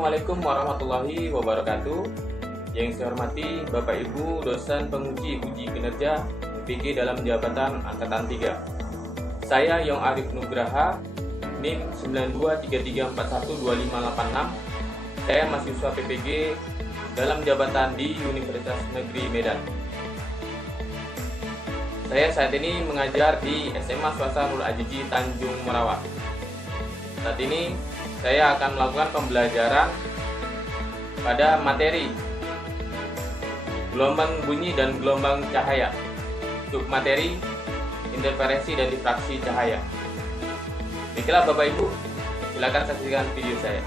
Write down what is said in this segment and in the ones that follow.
Assalamualaikum warahmatullahi wabarakatuh. Yang saya hormati Bapak Ibu dosen penguji uji kinerja PG dalam jabatan Angkatan 3. Saya Yong Arif Nugraha, NIM 9233412586. Saya mahasiswa PPG dalam jabatan di Universitas Negeri Medan. Saya saat ini mengajar di SMA Swasta Nurul Azizi Tanjung Merawat. Saat ini saya akan melakukan pembelajaran pada materi gelombang bunyi dan gelombang cahaya. Untuk materi interferensi dan difraksi cahaya. Baiklah Bapak Ibu, silakan saksikan video saya.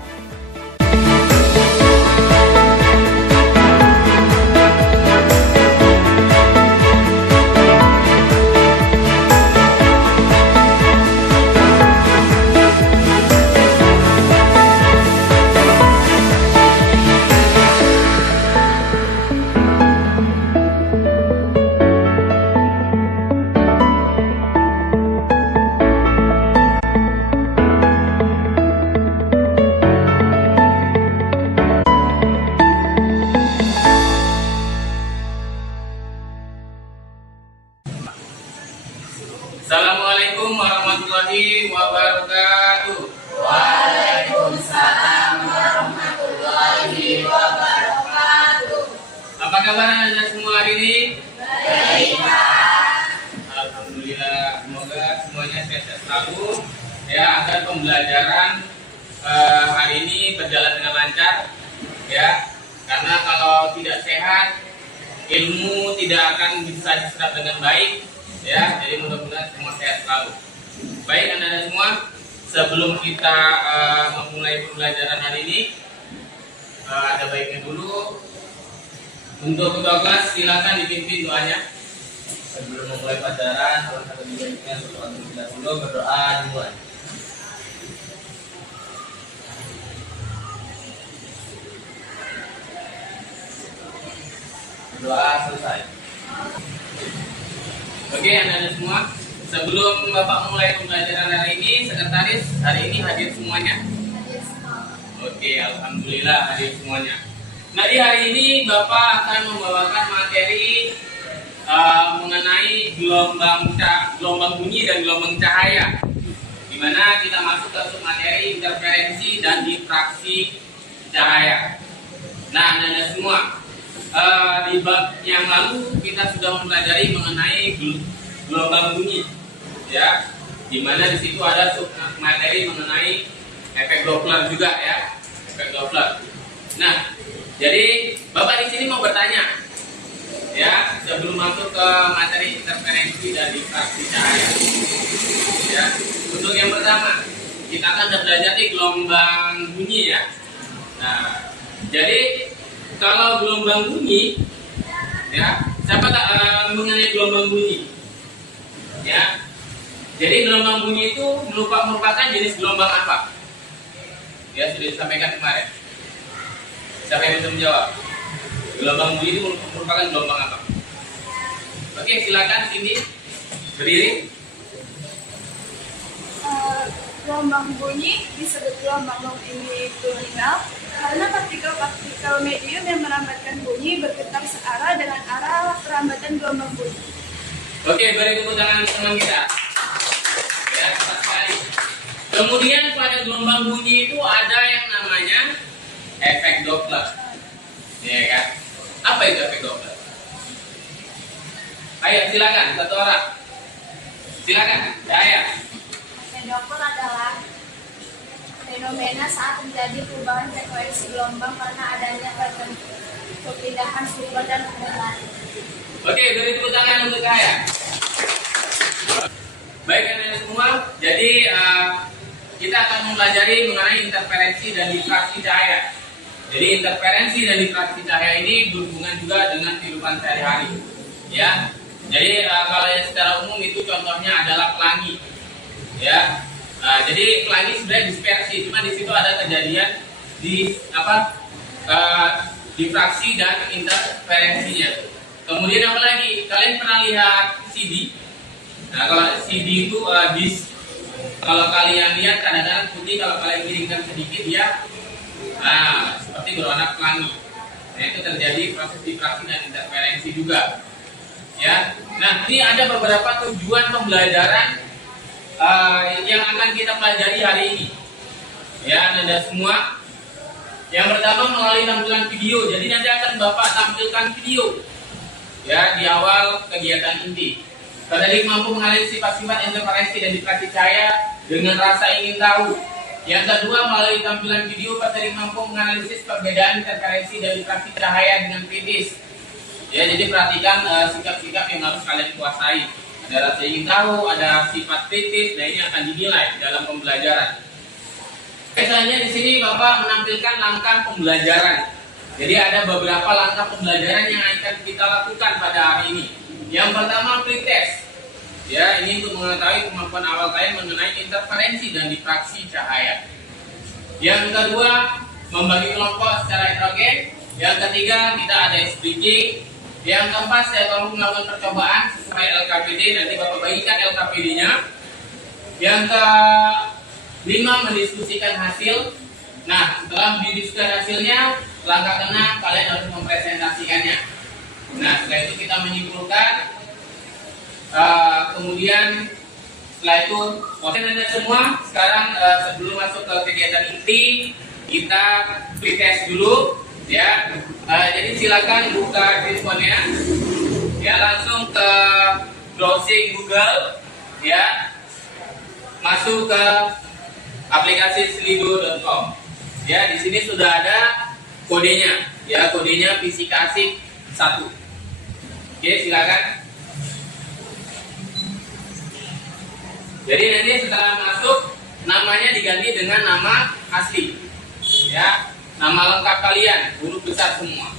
Assalamualaikum warahmatullahi wabarakatuh. Waalaikumsalam warahmatullahi wabarakatuh. Apa kabar Anda semua hari ini? Baik, Pak. Alhamdulillah, semoga semuanya sehat selalu. Ya, agar pembelajaran hari ini berjalan dengan lancar. Ya, karena kalau tidak sehat, ilmu tidak akan bisa diserap dengan baik. Ya, jadi mudah-mudahan semua sehat selalu. Baik anak-anak semua, sebelum kita memulai pembelajaran hari ini, ada baiknya dulu untuk ketua kelas silakan dipimpin doanya. Sebelum memulai pelajaran, alangkah lebih baiknya berdoa terlebih dahulu, berdoa dimulai. Berdoa selesai. Oke anak-anak semua, sebelum Bapak mulai pembelajaran hari ini, sekretaris hari ini hadir semuanya? Oke, alhamdulillah hadir semuanya. Nah di hari ini Bapak akan membawakan materi mengenai gelombang bunyi dan gelombang cahaya, di mana kita masuk ke materi interferensi dan difraksi cahaya. Nah anak-anak semua, di bab yang lalu kita sudah mempelajari mengenai gelombang bunyi, ya, dimana di situ ada sub materi mengenai efek Doppler juga, ya, efek Doppler. Nah, jadi Bapak di sini mau bertanya, ya, sebelum masuk ke materi interferensi dan difraksi cahaya, ya. Untuk yang pertama, kita akan belajar di gelombang bunyi, ya. Nah, jadi kalau gelombang bunyi, ya, siapa tak mengenai gelombang bunyi? Ya, jadi gelombang bunyi itu merupakan jenis gelombang apa? Ya, sudah disampaikan kemarin. Siapa yang bisa menjawab? Gelombang bunyi itu merupakan gelombang apa? Oke, silakan sini berdiri. Gelombang bunyi disebut gelombang longitudinal karena partikel-partikel medium yang merambatkan bunyi bergetar searah dengan arah perambatan gelombang bunyi. Oke, beri tepuk tangan teman kita. Ya, tepat sekali. Kemudian pada gelombang bunyi itu ada yang namanya efek Doppler. Ya kan? Apa itu efek Doppler? Ayo silakan satu orang. Silakan, saya. Efek Doppler adalah fenomena saat terjadi perubahan frekuensi gelombang karena adanya perpindahan sumber dan pengulangan. Oke, beri tepuk tangan untuk saya. Baik anak-anak semua, jadi kita akan mempelajari mengenai interferensi dan difraksi cahaya. Jadi interferensi dan difraksi cahaya ini berhubungan juga dengan kehidupan sehari-hari. Ya, jadi kalau yang secara umum itu contohnya adalah pelangi. Ya, jadi pelangi sebenarnya dispersi, cuma di situ ada kejadian di difraksi dan interferensinya. Kemudian apa lagi? Kalian pernah lihat CD? Nah, kalau CD itu disk. Kalau kalian lihat kadang-kadang putih, kalau kalian miringkan sedikit dia Nah, seperti berwarna pelangi. Nah, itu terjadi proses difraksi dan interferensi juga. Ya. Nah, ini ada beberapa tujuan pembelajaran yang akan kita pelajari hari ini. Ya, Anda semua. Yang pertama melalui tampilan video. Jadi nanti akan Bapak tampilkan video. Ya, di awal kegiatan inti. Pendidik mampu menganalisis sifat-sifat interferensi dan difraksi cahaya dengan rasa ingin tahu. Yang kedua, melalui tampilan video, pendidik mampu menganalisis perbedaan interferensi dan difraksi cahaya dengan kritis. Ya, jadi perhatikan sikap-sikap yang harus kalian kuasai. Ada rasa ingin tahu, ada sifat kritis, dan ini akan dinilai dalam pembelajaran. Misalnya di sini Bapak menampilkan langkah pembelajaran. Jadi ada beberapa langkah pembelajaran yang akan kita lakukan pada hari ini. Yang pertama pretest. Ya, ini untuk mengetahui kemampuan awal kalian mengenai interferensi dan difraksi cahaya. Yang kedua, membagi kelompok secara heterogen. Yang ketiga, kita ada SPG. Yang keempat, saya akan melakukan percobaan sesuai LKPD. Nanti Bapak bagikan LKPD-nya. Yang kelima, mendiskusikan hasil. Nah, setelah didiskusikan hasilnya, langkah keenam kalian harus mempresentasikannya. Nah, setelah itu kita menyimpulkan. Kemudian setelah itu, Anda semua sekarang sebelum masuk ke kegiatan inti, kita pretest dulu, ya. Jadi silakan buka handphonenya, ya, langsung ke browsing Google, ya, masuk ke aplikasi slido.com. Ya, di sini sudah ada kodenya, ya, kodenya fisika asik 1. Oke, silakan. Jadi nanti setelah masuk, namanya diganti dengan nama asli, ya, nama lengkap kalian, huruf besar semua.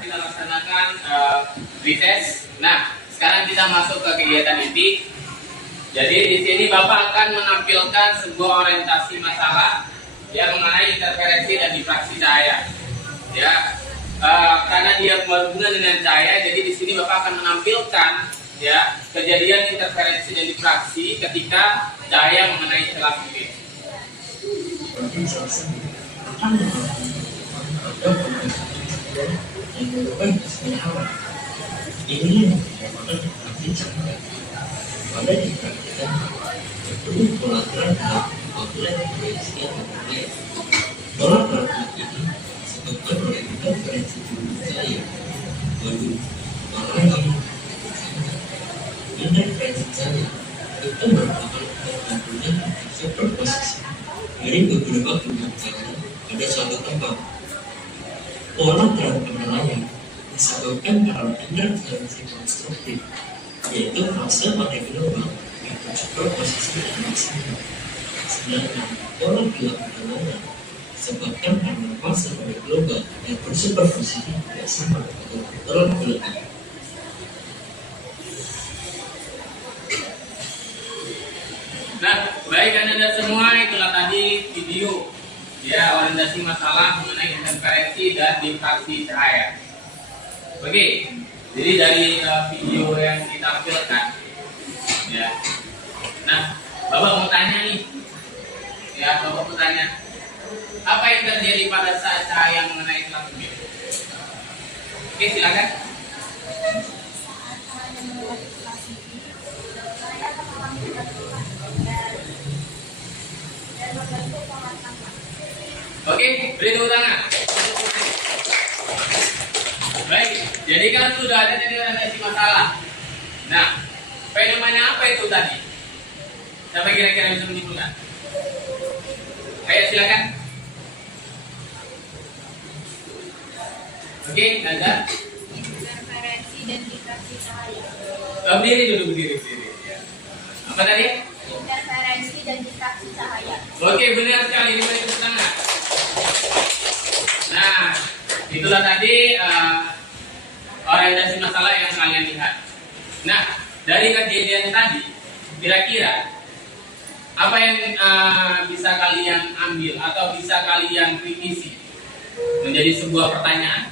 Kita laksanakan pretest. Nah, sekarang kita masuk ke kegiatan inti. Jadi di sini Bapak akan menampilkan sebuah orientasi masalah yang mengenai interferensi dan difraksi cahaya. Ya, karena dia berhubungan dengan cahaya, jadi di sini Bapak akan menampilkan, ya, kejadian interferensi dan difraksi ketika cahaya mengenai celah sempit. Ini merupakan difraksi cahaya. Pada dipraktikkan bentuk pola outlet proyeksi atau outlet. Pola outlet ini disebabkan oleh interferensi cahaya. Waduh, makanya interferensi cahaya itu merupakan tergantungan superposisi dari beberapa gelombang cahaya pada suatu tempat. Pola terang penilaian disebabkan karena interferensi konstruktif, yaitu fase pada gelombang yang bersuperposisi dan maksimal. Sedangkan pola gelap penilaian disebabkan karena fase pada gelombang yang bersuperposisi tidak sama atau terlalu berlebih. Nah, baik Anda semua, itulah tadi video ya orientasi masalah mengenai interferensi dan difraksi cahaya. Oke, jadi dari video yang ditampilkan, ya. Nah, Bapak mau tanya nih, ya Bapak mau tanya, apa yang terjadi pada saat cahaya mengenai kelas sempit? Oke, silakan. Oke, beri tepuk tangan. Baik, jadi kan sudah ada tadi orientasi masalah. Nah, fenomena apa itu tadi? Siapa kira-kira bisa menyimpulkan? Ayo silakan. Oke, ada. Interferensi dan difraksi cahaya. Berdiri dulu, berdiri. Ya. Apa tadi? Interferensi dan difraksi cahaya. Oke, benar sekali. Ini beri tepuk tangan. Nah, itulah tadi orientasi masalah yang kalian lihat. Nah, dari kejadian tadi, kira-kira apa yang bisa kalian ambil atau bisa kalian kritisi menjadi sebuah pertanyaan?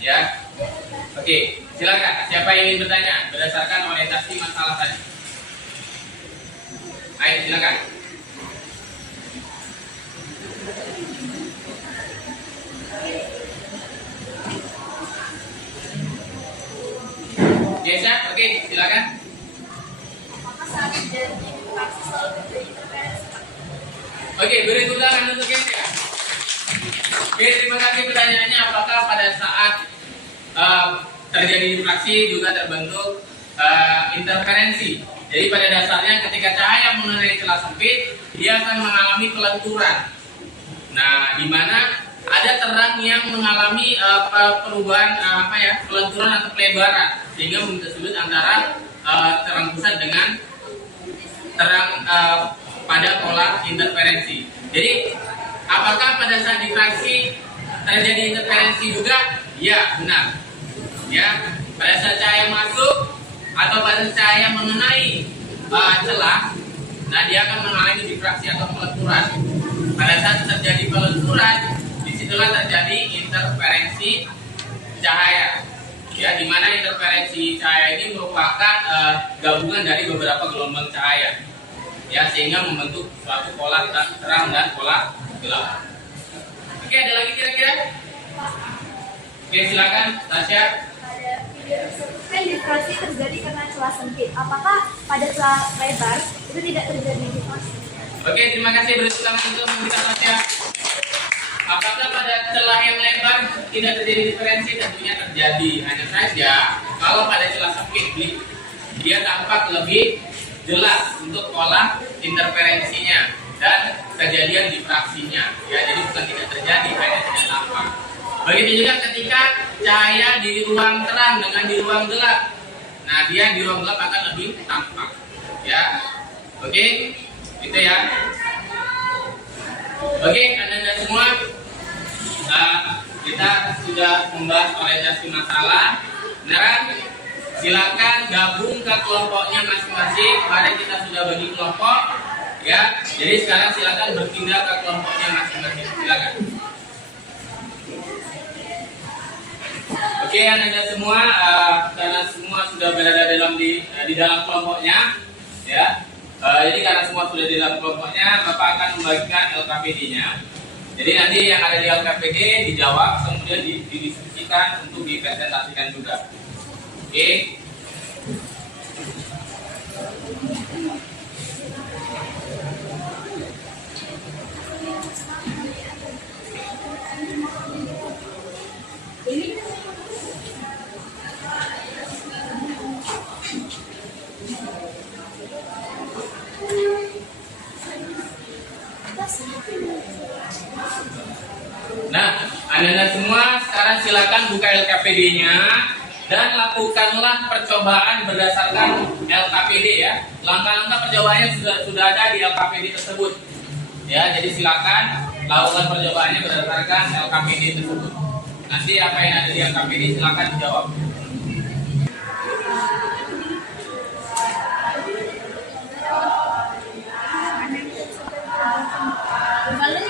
Ya, oke, silakan. Siapa yang ingin bertanya berdasarkan orientasi masalah tadi? Ayo, silakan. Biasa, oke, silakan. Apakah saat terjadi difraksi selalu terjadi interferensi? Oke, beri tepuk tangan untuk Kesia. Oke, terima kasih pertanyaannya. Apakah pada saat terjadi difraksi juga terbentuk interferensi? Jadi pada dasarnya ketika cahaya mengenai celah sempit, dia akan mengalami kelenturan. Nah, di mana ada terang yang mengalami perubahan kelenturan atau pelebaran, sehingga membentuk sudut antara terang pusat dengan terang pada pola interferensi. Jadi, apakah pada saat difraksi terjadi interferensi juga? Ya, benar. Ya, pada saat cahaya masuk atau pada saat cahaya mengenai celah, nah dia akan mengalami difraksi atau kelenturan. Pada saat terjadi kelenturan, disitulah terjadi interferensi cahaya. Ya, di mana interferensi cahaya ini merupakan gabungan dari beberapa gelombang cahaya. Ya, sehingga membentuk suatu pola terang dan pola gelap. Oke, ada lagi kira-kira? Oke, silakan, Tasya. Pada video tersebut kan difraksi terjadi karena celah sempit. Apakah pada celah lebar itu tidak terjadi difraksi? Oke, terima kasih beri tepuk tangan untuk kita Tasya. Apakah pada celah yang lebar tidak terjadi diferensi? Tentunya terjadi. Hanya saja kalau pada celah sempit dia tampak lebih jelas untuk pola interferensinya dan kejadian difraksinya. Ya, jadi bukan tidak terjadi, hanya tidak tampak. Begitu juga ketika cahaya di ruang terang dengan di ruang gelap. Nah, dia di ruang gelap akan lebih tampak. Ya, oke, gitu ya. Oke, Anda semua, kita sudah membahas orientasi masalah. Beneran? Silakan gabung ke kelompoknya masing-masing. Kemarin kita sudah bagi kelompok, ya. Jadi sekarang silakan berpindah ke kelompoknya masing-masing. Silakan. Oke, Anda semua, karena semua sudah berada di dalam kelompoknya, ya. Jadi karena semua sudah di dalam kelompoknya, Bapak akan membagikan LKPD-nya. Jadi nanti yang ada di LKPD dijawab, kemudian didiskusikan untuk dipresentasikan juga. Oke. Nah, Anda semua sekarang silakan buka LKPD-nya dan lakukanlah percobaan berdasarkan LKPD ya. Langkah-langkah percobaannya sudah ada di LKPD tersebut. Ya, jadi silakan lakukan percobaannya berdasarkan LKPD tersebut. Nanti apa yang ada di LKPD silakan dijawab. Kalian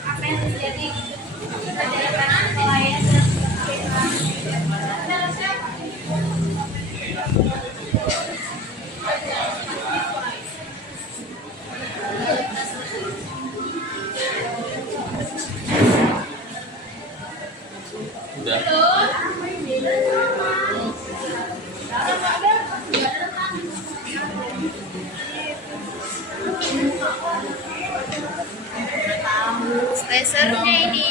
Apa yang terjadi ketika klien Udah. Lasernya ini.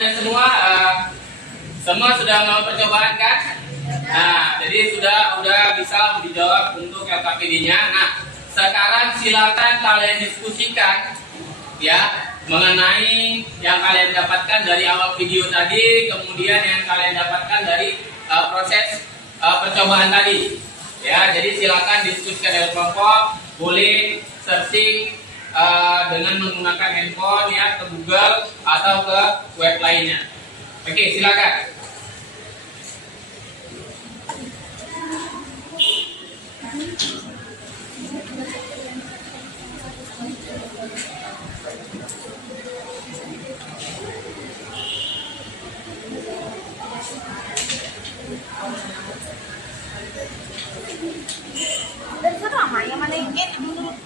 Dan semua sudah mau percobaan kan? Nah, jadi sudah bisa dijawab untuk LKPD-nya. Nah, sekarang silakan kalian diskusikan ya mengenai yang kalian dapatkan dari awal video tadi, kemudian yang kalian dapatkan dari proses percobaan tadi. Ya, jadi silakan diskusikan dengan kelompok, boleh searching dengan menggunakan handphone ya ke Google atau ke web lainnya. Oke, silakan. Dan sama yang mana yang enak menurut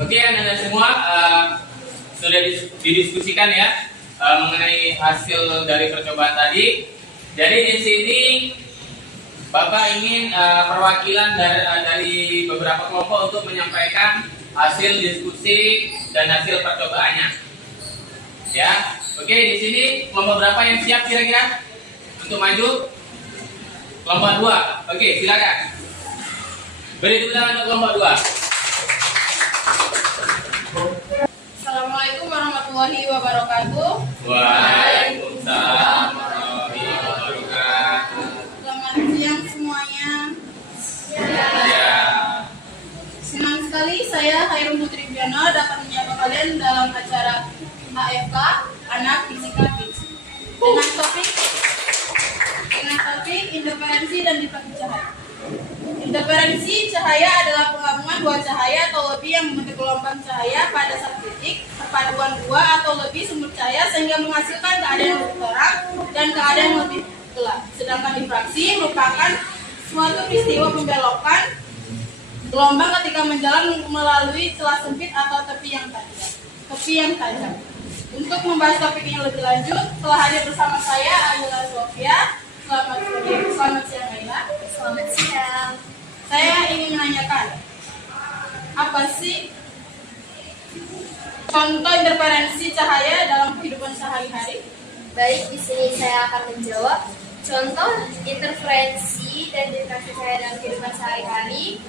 Oke, Anda semua sudah didiskusikan ya mengenai hasil dari percobaan tadi. Jadi di sini Bapak ingin perwakilan dari beberapa kelompok untuk menyampaikan hasil diskusi dan hasil percobaannya. Ya, oke, di sini kelompok berapa yang siap kira-kira untuk maju? Kelompok 2. Oke, silakan. Beri tepuk tangan untuk kelompok 2. Assalamualaikum warahmatullahi wabarakatuh. Waalaikumsalam warahmatullahi wabarakatuh. Selamat siang semuanya. Ya. Senang sekali saya Khairul Putri Biano dapat menyapa kalian dalam acara AFK Anak Fisika Kids dengan topik interferensi dan difraksi cahaya. Interferensi cahaya adalah penggabungan dua cahaya atau lebih yang membentuk gelombang cahaya pada satu titik, perpaduan dua atau lebih sumber cahaya sehingga menghasilkan keadaan yang lebih terang dan keadaan yang lebih gelap. Sedangkan difraksi merupakan suatu peristiwa pembelokan gelombang ketika menjalan melalui celah sempit atau tepi yang tajam. Untuk membahas topik ini lebih lanjut, telah hadir bersama saya Ayla Sofia. Selamat siang Ayla. Selamat siang. Saya ingin menanyakan, apa sih contoh interferensi cahaya dalam kehidupan sehari-hari? Baik, di sini saya akan menjawab. Contoh interferensi dan difraksi cahaya dalam kehidupan sehari-hari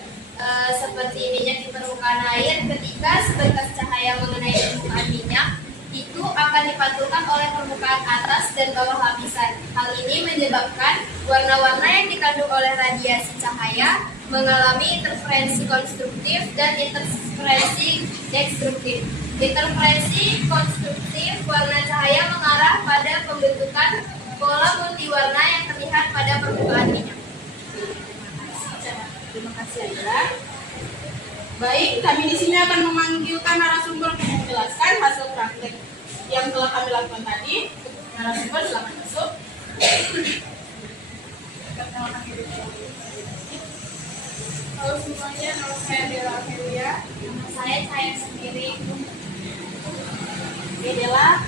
seperti minyak di permukaan air ketika seberkas cahaya mengenai permukaan minyak, itu akan dipantulkan oleh permukaan atas dan bawah lapisan. Hal ini menyebabkan warna-warna yang dikandung oleh radiasi cahaya mengalami interferensi konstruktif dan interferensi destruktif. Interferensi konstruktif, warna cahaya mengarah pada pembentukan pola multiwarna yang terlihat pada permukaan minyak. Terima kasih Aira. Baik, kami di sini akan memanggilkan narasumber untuk menjelaskan hasil praktek yang telah kami lakukan tadi. Narasumber, silakan masuk. Halo semuanya, nama saya Dela Amelia. Nama saya Cahaya sendiri. Oke, Dela,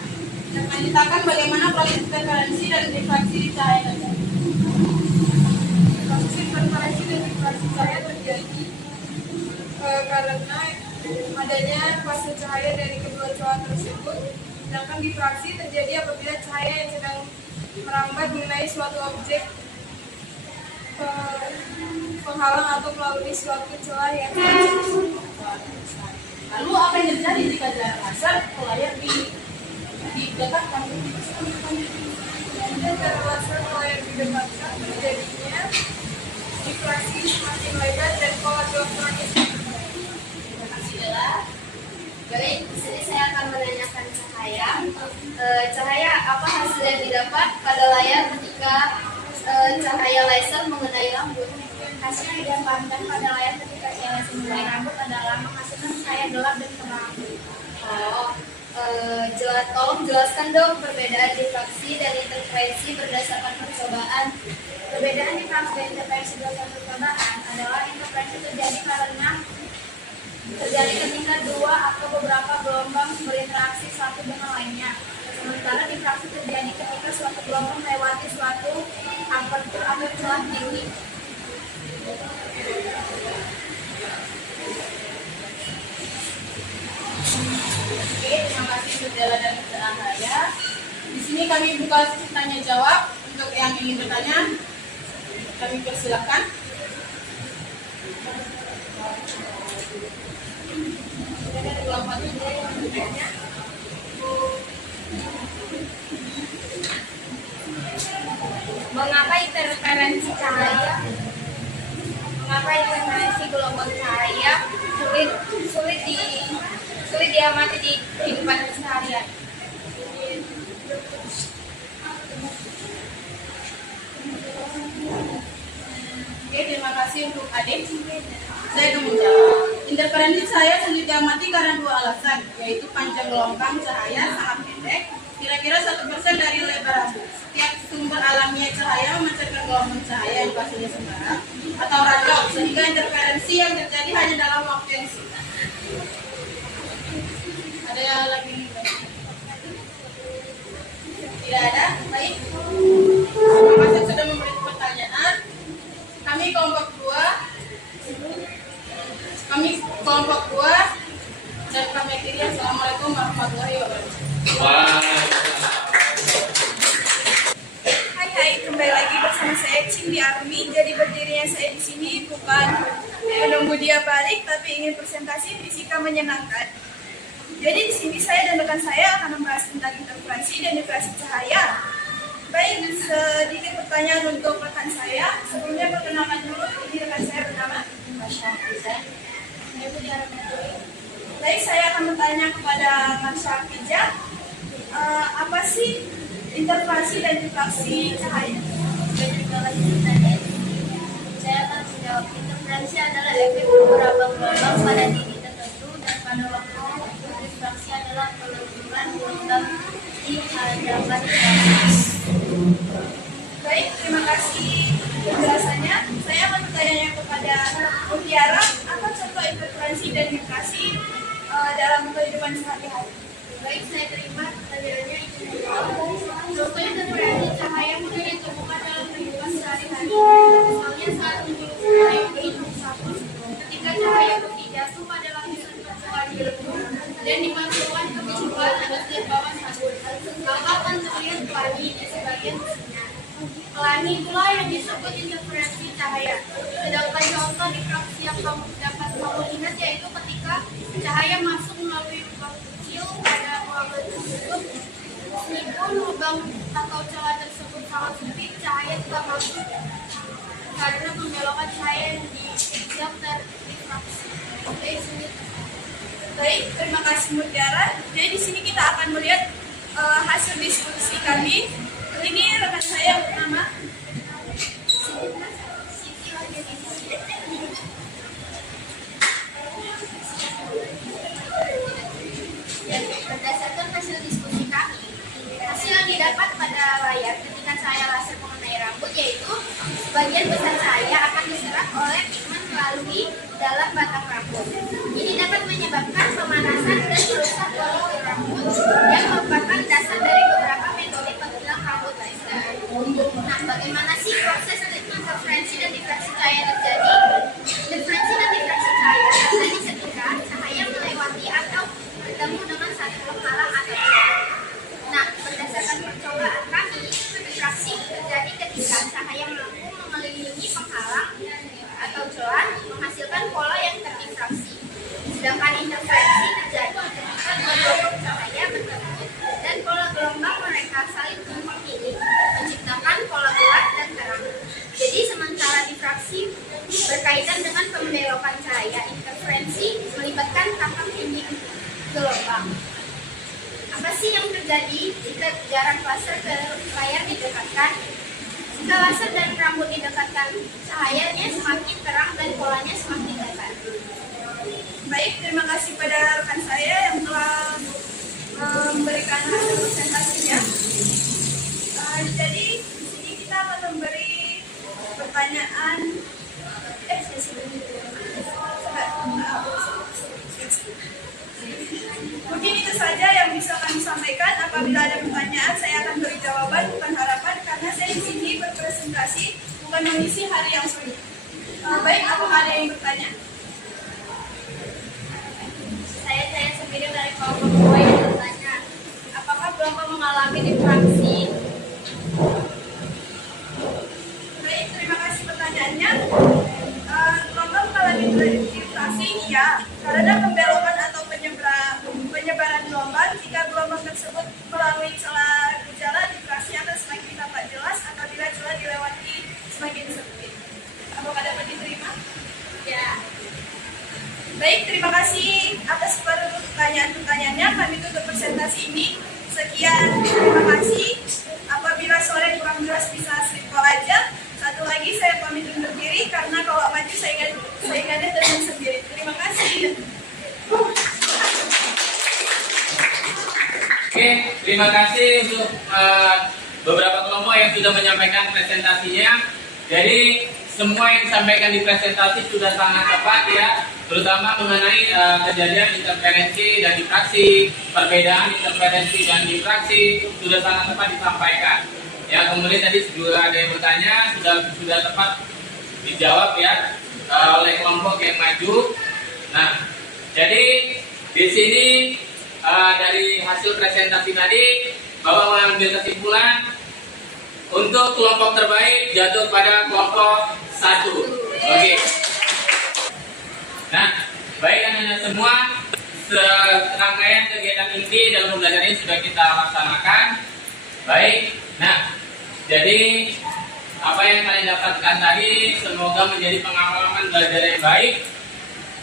akan ceritakan bagaimana proses interferensi dan difraksi cahaya terjadi. Proses interferensi dan difraksi cahaya terjadi karena adanya fase cahaya dari kedua cahaya tersebut. Sedangkan difraksi terjadi apabila cahaya yang sedang merambat mengenai suatu objek penghalang atau melalui suatu celah yang Lalu apa yang terjadi jika jarak laser ke layar didekatkan? Cara laser layar didekatkan terjadinya difraksi semakin lebar dan pola geometris. Terima kasih Dela. Baik, di sini saya akan menanyakan cahaya. Cahaya apa hasil yang didapat pada layar ketika cahaya laser mengenai rambut? Hasil yang didapatkan pada layar ketika cahaya laser mengenai rambut adalah menghasilkan cahaya gelap dan terang. Tolong jelaskan dong perbedaan difraksi dan interferensi berdasarkan percobaan. Perbedaan difraksi dan interferensi berdasarkan percobaan adalah interferensi terjadi ketika dua atau beberapa gelombang berinteraksi satu dengan lainnya. Sementara difraksi terjadi ketika suatu gelombang melewati suatu apertur atau celah tinggi. Oke, terima kasih untuk Dela dan Cahaya. Di sini kami buka sesi tanya jawab. Untuk yang ingin bertanya, kami persilakan. Mengapa interferensi gelombang cahaya sulit diamati di kehidupan sehari-hari? Oke, terima kasih untuk adik. Saya akan menjawab. Interferensi cahaya sulit diamati karena dua alasan, yaitu panjang gelombang cahaya sangat pendek, kira-kira 1% dari lebar rambut. Setiap sumber alamiah cahaya memancarkan gelombang cahaya yang pastinya sembarang atau radang, sehingga interferensi yang terjadi hanya dalam waktu yang singkat. Ada yang lagi? Tidak ada? Baik. Terima kasih sudah memberi pertanyaan. Kami kelompok 2 dan kami kiri. Assalamualaikum warahmatullahi wabarakatuh. Hai, kembali lagi bersama saya Cindy Armi. Jadi berdirinya saya di sini bukan menunggu dia balik, tapi ingin presentasi fisika menyenangkan. Jadi di sini saya dan rekan saya akan membahas tentang interferensi dan difraksi cahaya. Baik, sedikit pertanyaan untuk rekan saya. Sebelumnya perkenalkan dulu, ini rekan saya bernama Masya Fiza. Baik, saya akan bertanya kepada Mas Syafija, apa sih interferensi dan difraksi cahaya? Saya akan menjawab. Interferensi adalah efek beberapa gelombang pada titik tertentu dan pada waktu tertentu. Difraksi adalah pelenturan gelombang di hadapan cahaya. Baik, terima kasih penjelasannya. Saya akan bertanya kepada Mutiara, apa contoh interferensi dan difraksi dalam kehidupan sehari-hari? Baik, saya terima pertanyaannya. Contoh interferensi cahaya mudah ditemukan dalam kehidupan sehari-hari. Misalnya saat menjulur cahaya berhitung satu, ketika cahaya putih jatuh pada lapisan permukaan biru dan dipantulkan ke kesimpulan atas dan bawah sabun, maka akan terlihat pelangi di sebagian sisinya. Pelangi itulah yang disebut interferensi cahaya. Sedangkan contoh difraksi yang dapat kamu ingat yaitu ketika cahaya masuk melalui lubang kecil pada ruangan Meskipun lubang atau celah tersebut sangat sempit, cahaya tetap masuk karena pembelokan cahaya yang yang terdifraksi. Oke, sulit. Baik, terima kasih Mutiara. Jadi di sini kita akan melihat hasil diskusi kami. Ini rekan saya yang pertama. Siti Wahyudi. Berdasarkan hasil diskusi kami, hasil yang didapat pada layar ketika cahaya laser mengenai rambut yaitu sebagian besar cahaya akan diserap oleh pigmen melalui dalam batang rambut. Ini dapat menyebabkan pemanasan dan merusak folikel rambut yang merupakan dasar dari beberapa metode penghilang rambut laser. Nah, bagaimana sih proses interferensi dan difraksi cahaya terjadi? Interferensi dan difraksi cahaya terjadi ketika cahaya melewati atau bertemu dengan satu penghalang atau celah. Nah, berdasarkan percobaan kami, difraksi terjadi ketika cahaya mampu mengelilingi penghalang atau celah menghasilkan pola yang terdifraksi. Sedangkan interferensi terjadi ketika dua gelombang cahaya bertemu dan pola gelombang mereka saling tumpang tindih, menciptakan pola gelap dan terang. Jadi sementara difraksi berkaitan dengan pembelokan cahaya, interferensi melibatkan tahan tindih gelombang. Apa sih yang terjadi jika jarak laser ke layar didekatkan? Jika laser dan rambut didekatkan, cahayanya semakin terang dan polanya semakin datar. Baik, terima kasih pada rekan saya yang telah memberikan hasil presentasinya. Jadi di sini kita akan memberi pertanyaan. Mungkin itu saja yang bisa kami sampaikan. Apabila ada pertanyaan, saya akan beri jawaban, bukan harapan, karena saya di sini berpresentasi bukan mengisi hari yang sulit. Baik, apakah ada yang bertanya? Saya sendiri dari kelompok 2 yang bertanya, apakah gelombang mengalami difraksi? Baik, terima kasih pertanyaannya. Gelombang mengalami difraksi, iya, karena pembelokan atau penyebaran gelombang. Jika gelombang tersebut melalui celah gejala, difraksi akan semakin tampak jelas apabila celah dilewati semakin sempit. Apakah dapat diterima? Ya. Baik, terima kasih atas pertanyaan-pertanyaannya. Kami tutup presentasi ini. Sekian, terima kasih. Apabila sore kurang jelas bisa slip call aja. Satu lagi saya pamit undur diri karena kalau maju saingannya terus sendiri. Terima kasih. Oke, terima kasih untuk beberapa kelompok yang sudah menyampaikan presentasinya. Jadi semua yang disampaikan di presentasi sudah sangat tepat ya, terutama mengenai kejadian interferensi dan difraksi, perbedaan interferensi dan difraksi sudah sangat tepat disampaikan. Ya, kemudian tadi juga ada yang bertanya, sudah tepat dijawab ya oleh kelompok yang maju. Nah, jadi di sini dari hasil presentasi tadi, Bapak mengambil kesimpulan untuk kelompok terbaik jatuh pada kelompok 1. Oke. Nah, baik anak-anak semua, serangkaian kegiatan inti dalam pembelajaran ini sudah kita laksanakan. Baik. Nah, jadi apa yang kalian dapatkan tadi semoga menjadi pengalaman belajar yang baik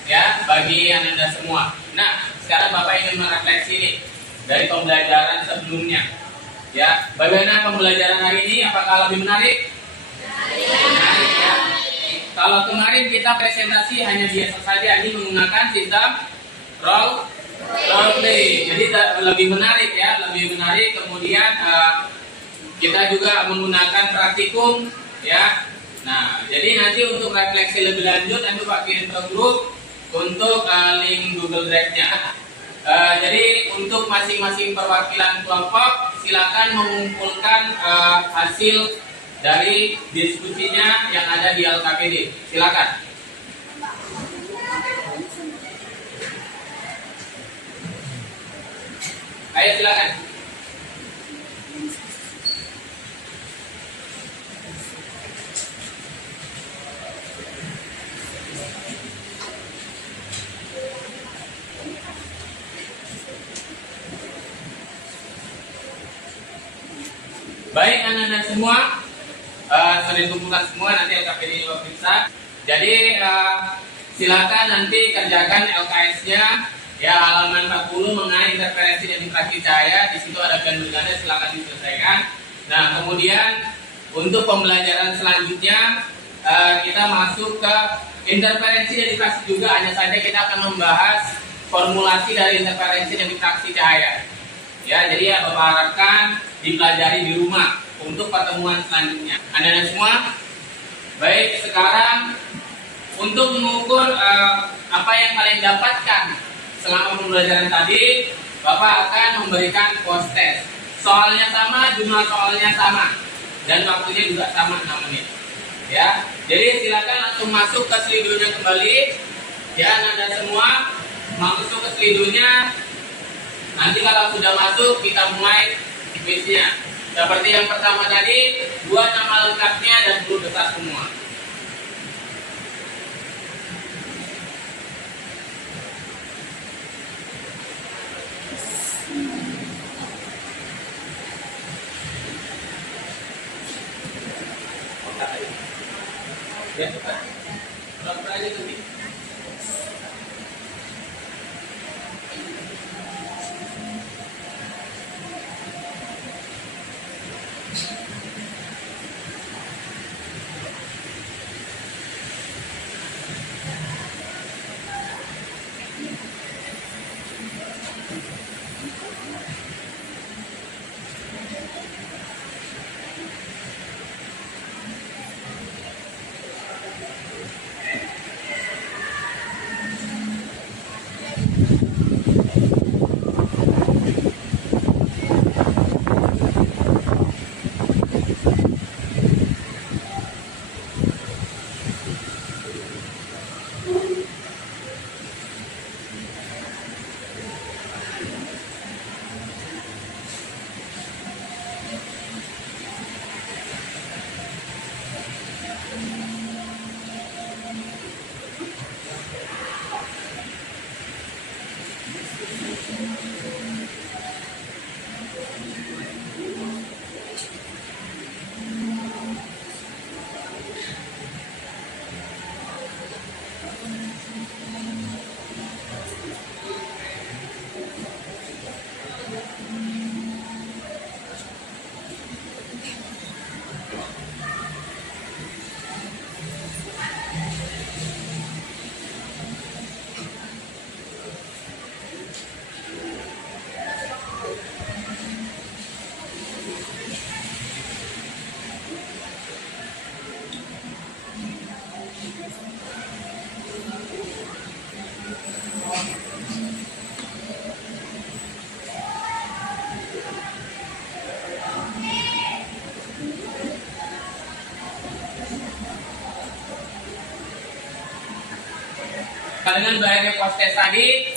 ya bagi anak-anak semua. Nah, sekarang Bapak ingin merefleksi nih dari pembelajaran sebelumnya. Ya, bagaimana pembelajaran hari ini? Apakah lebih menarik? Menarik ya. Kalau kemarin kita presentasi hanya biasa saja, ini menggunakan sistem role play. Jadi lebih menarik ya, lebih menarik. Kemudian kita juga menggunakan praktikum ya. Nah, jadi nanti untuk refleksi lebih lanjut, nanti Pak kirim ke grup untuk link Google Drive-nya. Jadi untuk masing-masing perwakilan kelompok silakan mengumpulkan hasil dari diskusinya yang ada di LKPD. Silakan. Ayo silakan. Baik anak-anak semua, sudah dikumpulkan semua, nanti LKPD periksa. Jadi silakan nanti kerjakan LKS-nya ya, halaman 40 mengenai interferensi dan difraksi cahaya. Di situ ada ganda-ganda, silakan diselesaikan. Nah, kemudian untuk pembelajaran selanjutnya kita masuk ke interferensi dan difraksi juga. Hanya saja kita akan membahas formulasi dari interferensi dan difraksi cahaya. Ya, jadi ya Bapak harapkan dipelajari di rumah untuk pertemuan selanjutnya. Anak-anak semua, baik, sekarang untuk mengukur apa yang kalian dapatkan selama pembelajaran tadi, Bapak akan memberikan post test. Soalnya sama, jumlah soalnya sama, dan waktunya juga sama 6 menit. Ya, jadi silakan langsung masuk ke slidonya kembali. Ya, anak-anak semua masuk ke slidonya. Nanti kalau sudah masuk, kita mulai kuisnya. Seperti yang pertama tadi, buat nama lengkapnya dan huruf besar semua. Ya, cepat. Berapa aja nanti? Dengan berakhirnya post test tadi,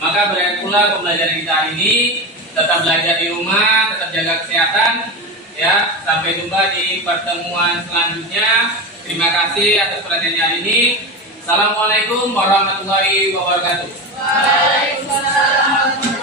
maka berakhir pula pembelajaran kita hari ini. Tetap belajar di rumah, tetap jaga kesehatan, ya. Sampai jumpa di pertemuan selanjutnya. Terima kasih atas perhatiannya hari ini. Assalamualaikum warahmatullahi wabarakatuh. Waalaikumsalam.